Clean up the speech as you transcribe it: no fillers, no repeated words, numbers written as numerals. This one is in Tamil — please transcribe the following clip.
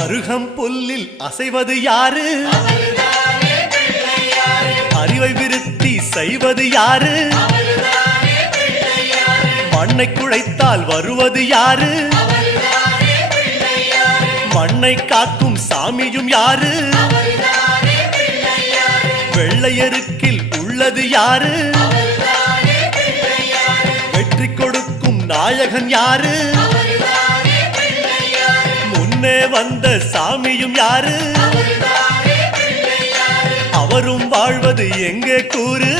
அருகம் புல்லில் அசைவது யாரு? அறிவை விருத்தி செய்வது யாரு? மண்ணை குழைத்தால் வருவது யாரு? மண்ணை காக்கும் சாமியும் யாரு? வெள்ளையருக்கில் உள்ளது யாரு? வெற்றி கொடுக்கும் நாயகன் யாரு? முன்னே வந்த சாமியும் யாரு? அவரும் வாழ்வது எங்கே கூறு?